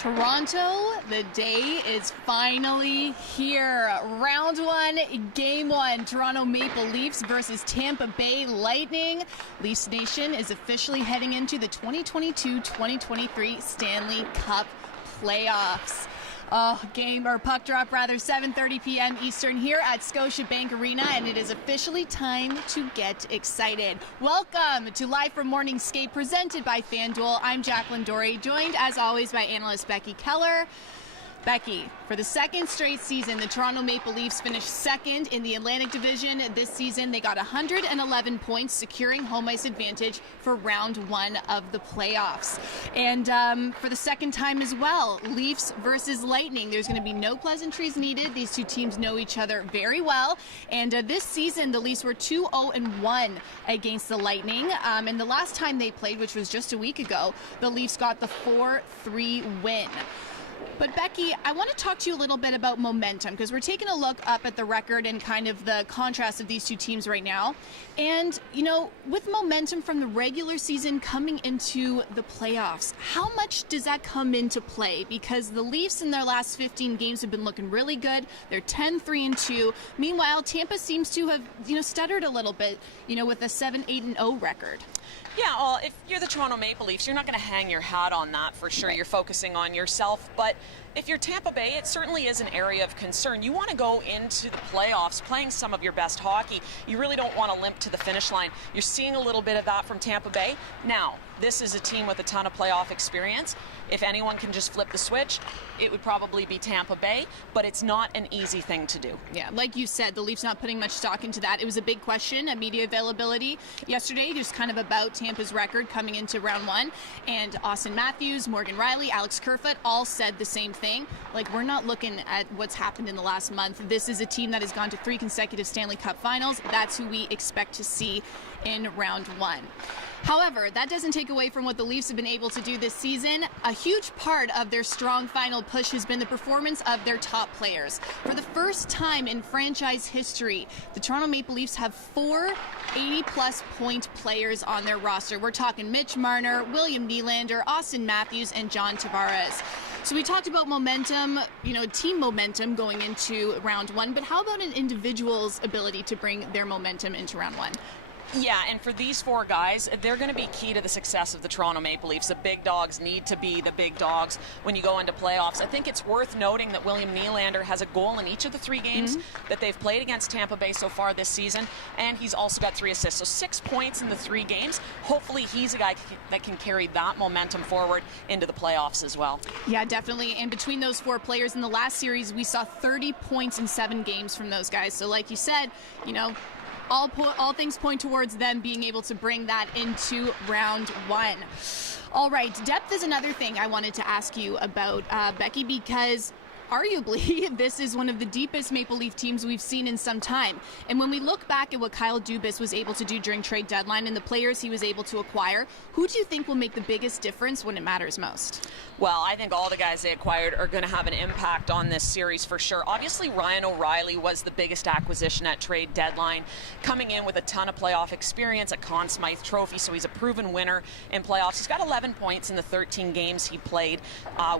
Toronto, the day is finally here. Round one, game one, Toronto Maple Leafs versus Tampa Bay Lightning. Leafs Nation is officially heading into the 2022-2023 Stanley Cup playoffs. Puck drop rather, 7:30 p.m. Eastern here at Scotiabank Arena, and it is officially time to get excited. Welcome to Live from Morning Skate, presented by FanDuel. I'm Jacqueline Doorey, joined as always by analyst Becky Kellar. Becky, for the second straight season, the Toronto Maple Leafs finished second in the Atlantic Division. This season, they got 111 points, securing home ice advantage for round one of the playoffs. And for the second time as well, Leafs versus Lightning. There's going to be no pleasantries needed. These two teams know each other very well. And this season, the Leafs were 2-0-1 against the Lightning. And the last time they played, which was just a week ago, the Leafs got the 4-3 win. But Becky, I want to talk to you a little bit about momentum, because we're taking a look up at the record and kind of the contrast of these two teams right now. And, you know, with momentum from the regular season coming into the playoffs, how much does that come into play? Because the Leafs in their last 15 games have been looking really good. They're 10-3-2. Meanwhile, Tampa seems to have, stuttered a little bit, with a 7-8-0 record. Yeah, well, if you're the Toronto Maple Leafs, you're not going to hang your hat on that for sure. Right. You're focusing on yourself. But if you're Tampa Bay, it certainly is an area of concern. You want to go into the playoffs playing some of your best hockey. You really don't want to limp to the finish line. You're seeing a little bit of that from Tampa Bay. Now, this is a team with a ton of playoff experience. If anyone can just flip the switch, it would probably be Tampa Bay, but it's not an easy thing to do. Yeah, like you said, the Leafs not putting much stock into that. It was a big question at media availability yesterday, just kind of about Tampa's record coming into round one. And Austin Matthews, Morgan Riley, Alex Kerfoot all said the same thing. Like, we're not looking at what's happened in the last month. This is a team that has gone to 3 consecutive Stanley Cup finals. That's who we expect to see in round one. However, that doesn't take away from what the Leafs have been able to do this season. A huge part of their strong final push has been the performance of their top players. For the first time in franchise history, the Toronto Maple Leafs have 4 80-plus point players on their roster. We're talking Mitch Marner, William Nylander, Austin Matthews, and John Tavares. So we talked about momentum, team momentum going into round one, but how about an individual's ability to bring their momentum into round one? Yeah, and for these 4 guys, they're going to be key to the success of the Toronto Maple Leafs. The big dogs need to be the big dogs when you go into playoffs. I think it's worth noting that William Nylander has a goal in each of the 3 games that they've played against Tampa Bay so far this season, and he's also got 3 assists. So 6 points in the 3 games. Hopefully he's a guy that can carry that momentum forward into the playoffs as well. Yeah, definitely. And between those 4 players in the last series, we saw 30 points in 7 games from those guys. So like you said, all things point towards them being able to bring that into round one. All right, depth is another thing I wanted to ask you about, Becky, because arguably, this is one of the deepest Maple Leaf teams we've seen in some time. And when we look back at what Kyle Dubas was able to do during trade deadline and the players he was able to acquire, who do you think will make the biggest difference when it matters most? Well, I think all the guys they acquired are going to have an impact on this series for sure. Obviously, Ryan O'Reilly was the biggest acquisition at trade deadline, coming in with a ton of playoff experience, a Conn Smythe Trophy, so he's a proven winner in playoffs. He's got 11 points in the 13 games he played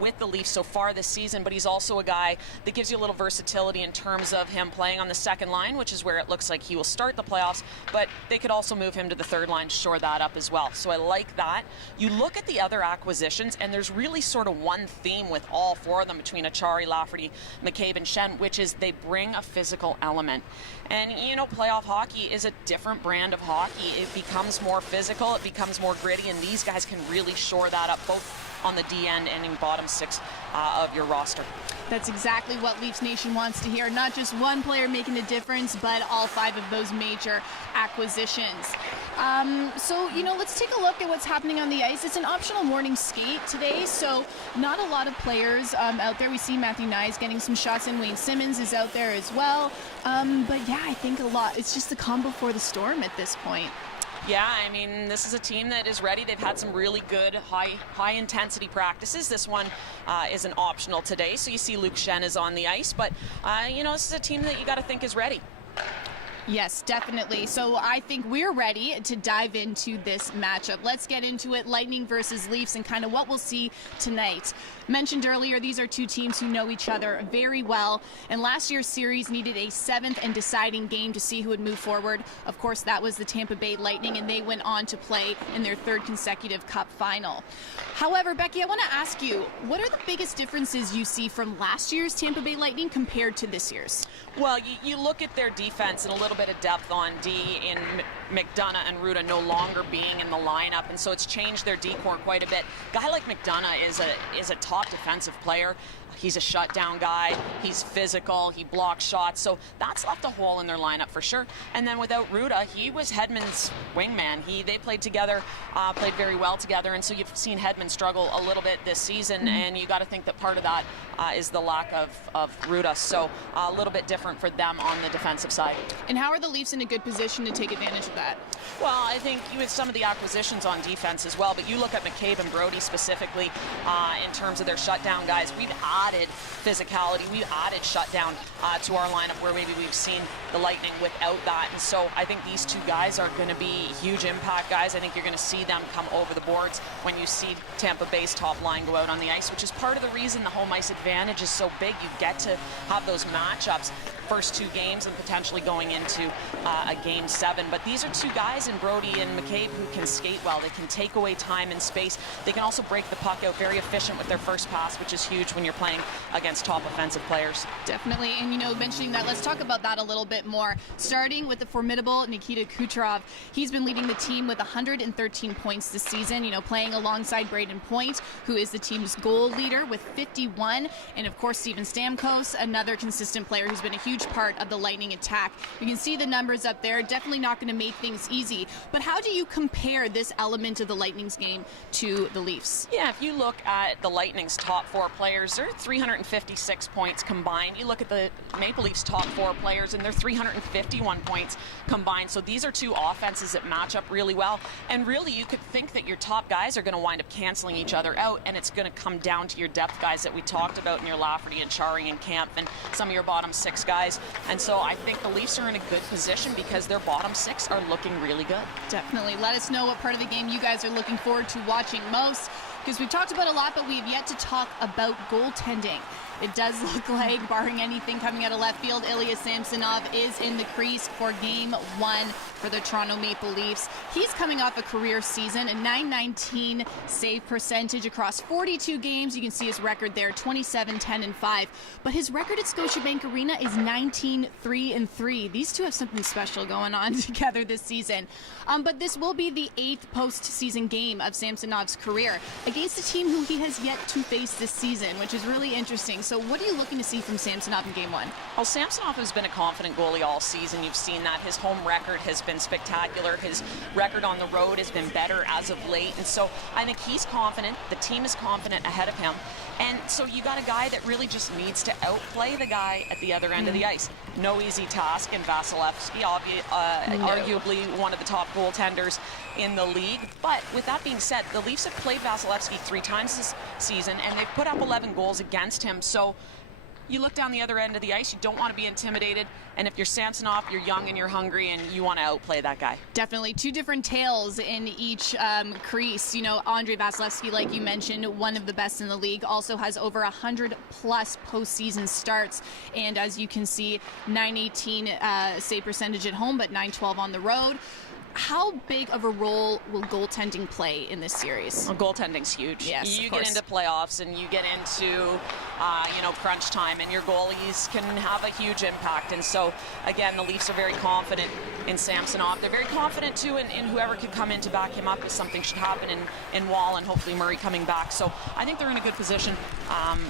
with the Leafs so far this season, but he's also a guy that gives you a little versatility in terms of him playing on the second line, which is where it looks like he will start the playoffs, but they could also move him to the third line to shore that up as well. So I like that. You look at the other acquisitions, and there's really sort of one theme with all 4 of them between Achari, Lafferty, McCabe, and Shen, which is they bring a physical element. And, playoff hockey is a different brand of hockey. It becomes more physical, it becomes more gritty, and these guys can really shore that up both on the D end and in bottom 6 of your roster. That's exactly what Leafs Nation wants to hear. Not just one player making a difference, but all 5 of those major acquisitions. Let's take a look at what's happening on the ice. It's an optional morning skate today, so not a lot of players out there. We see Matthew Nyes getting some shots in. Wayne Simmons is out there as well. But yeah, I think a lot. It's just the calm before the storm at this point. Yeah, I mean, this is a team that is ready. They've had some really good high-intensity practices. This one is an optional today, so you see Luke Shen is on the ice. But, this is a team that you got to think is ready. Yes, definitely. So I think we're ready to dive into this matchup. Let's get into it. Lightning versus Leafs and kind of what we'll see tonight. Mentioned earlier, these are two teams who know each other very well. And last year's series needed a 7th and deciding game to see who would move forward. Of course, that was the Tampa Bay Lightning, and they went on to play in their 3rd consecutive Cup final. However, Becky, I want to ask you, what are the biggest differences you see from last year's Tampa Bay Lightning compared to this year's? Well, you look at their defense and a little bit of depth on D in McDonough and Ruda no longer being in the lineup, and so it's changed their D-core quite a bit. A guy like McDonough is a top defensive player. He's a shutdown guy. He's physical. He blocks shots. So that's left a hole in their lineup for sure. And then without Ruda, he was Hedman's wingman. They played together, played very well together. And so you've seen Hedman struggle a little bit this season. And you got to think that part of that is the lack of Ruda. So a little bit different for them on the defensive side. And how are the Leafs in a good position to take advantage of that? Well, I think you had some of the acquisitions on defense as well. But you look at McCabe and Brody specifically in terms of their shutdown guys. We've added physicality, we've added shutdown to our lineup where maybe we've seen the Lightning without that. And so I think these two guys are going to be huge impact guys. I think you're going to see them come over the boards when you see Tampa Bay's top line go out on the ice, which is part of the reason the home ice advantage is so big. You get to have those matchups first 2 games and potentially going into a game 7. But these are two guys in Brody and McCabe who can skate well. They can take away time and space. They can also break the puck out, very efficient with their first pass, which is huge when you're playing against top offensive players. Definitely. And, mentioning that, let's talk about that a little bit more. Starting with the formidable Nikita Kucherov. He's been leading the team with 113 points this season, playing alongside Braden Point, who is the team's goal leader with 51. And, of course, Steven Stamkos, another consistent player who's been a huge part of the Lightning attack. You can see the numbers up there. Definitely not going to make things easy. But how do you compare this element of the Lightning's game to the Leafs? Yeah, if you look at the Lightning's top 4 players, they're 356 points combined. You look at the Maple Leafs' top 4 players, and they're 351 points combined. So these are two offenses that match up really well. And really, you could think that your top guys are going to wind up canceling each other out, and it's going to come down to your depth guys that we talked about in your Lafferty and Chari and Kampf and some of your bottom 6 guys. And so I think the Leafs are in a good position because their bottom 6 are looking really good. Definitely. Let us know what part of the game you guys are looking forward to watching most, because we've talked about a lot, but we've yet to talk about goaltending. It does look like, barring anything coming out of left field, Ilya Samsonov is in the crease for Game 1 for the Toronto Maple Leafs. He's coming off a career season, a .919 save percentage across 42 games. You can see his record there, 27-10-5. But his record at Scotiabank Arena is 19-3-3. These two have something special going on together this season. But this will be the 8th postseason game of Samsonov's career against a team who he has yet to face this season, which is really interesting. So what are you looking to see from Samsonov in Game 1? Well, Samsonov has been a confident goalie all season. You've seen that. His home record has been spectacular. His record on the road has been better as of late. And so I think he's confident. The team is confident ahead of him. And so you got a guy that really just needs to outplay the guy at the other end of the ice. No easy task in Vasilevsky, arguably one of the top goaltenders in the league. But with that being said, the Leafs have played Vasilevsky 3 times this season, and they've put up 11 goals against him. So you look down the other end of the ice, you don't want to be intimidated. And if you're Samsonov, you're young and you're hungry, and you want to outplay that guy. Definitely. 2 different tales in each crease. Andrei Vasilevsky, like you mentioned, one of the best in the league, also has over 100-plus postseason starts. And as you can see, .918 save percentage at home, but .912 on the road. How big of a role will goaltending play in this series? Well, goaltending's huge. Yes, you get into playoffs and you get into, crunch time, and your goalies can have a huge impact. And so, again, the Leafs are very confident in Samsonov. They're very confident, too, in whoever could come in to back him up if something should happen in Wall and hopefully Murray coming back. So I think they're in a good position.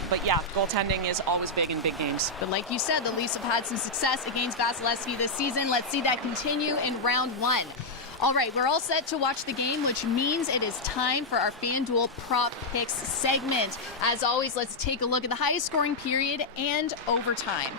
But, yeah, goaltending is always big in big games. But like you said, the Leafs have had some success against Vasilevsky this season. Let's see that continue in round 1. All right, we're all set to watch the game, which means it is time for our FanDuel Prop Picks segment. As always, let's take a look at the highest scoring period and overtime.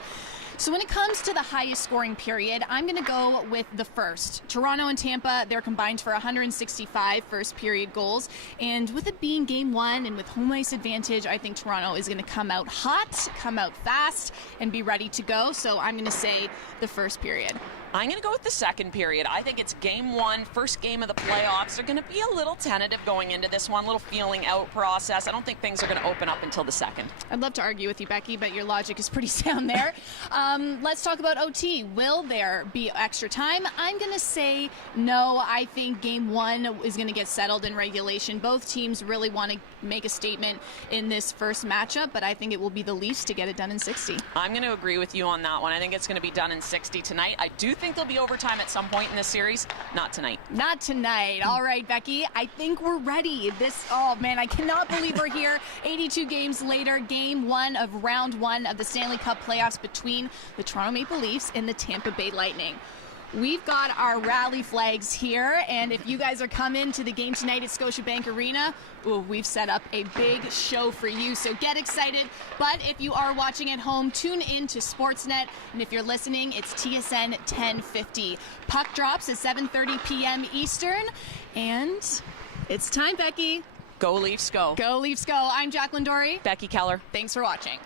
So when it comes to the highest scoring period, I'm going to go with the first. Toronto and Tampa, they're combined for 165 first period goals. And with it being Game 1 and with home ice advantage, I think Toronto is going to come out hot, come out fast, and be ready to go. So I'm going to say the first period. I'm going to go with the second period. I think it's game one, first game of the playoffs. They're going to be a little tentative going into this one, a little feeling out process. I don't think things are going to open up until the second. I'd love to argue with you, Becky, but your logic is pretty sound there. Let's talk about OT. Will there be extra time? I'm going to say no. I think game one is going to get settled in regulation. Both teams really want to make a statement in this first matchup, but I think it will be the Leafs to get it done in 60. I'm going to agree with you on that one. I think it's going to be done in 60 tonight. I do think there'll be overtime at some point in this series. Not tonight. Not tonight. All right, Becky, I think we're ready. Oh man, I cannot believe we're here 82 games later, game one of round one of the Stanley Cup playoffs between the Toronto Maple Leafs and the Tampa Bay Lightning. We've got our rally flags here, and if you guys are coming to the game tonight at Scotiabank Arena, we've set up a big show for you, so get excited. But if you are watching at home, tune in to Sportsnet, and if you're listening, it's TSN 1050. Puck drops at 7:30 p.m. Eastern, and it's time, Becky. Go Leafs, go. Go Leafs, go. I'm Jacqueline Doorey. Becky Kellar. Thanks for watching.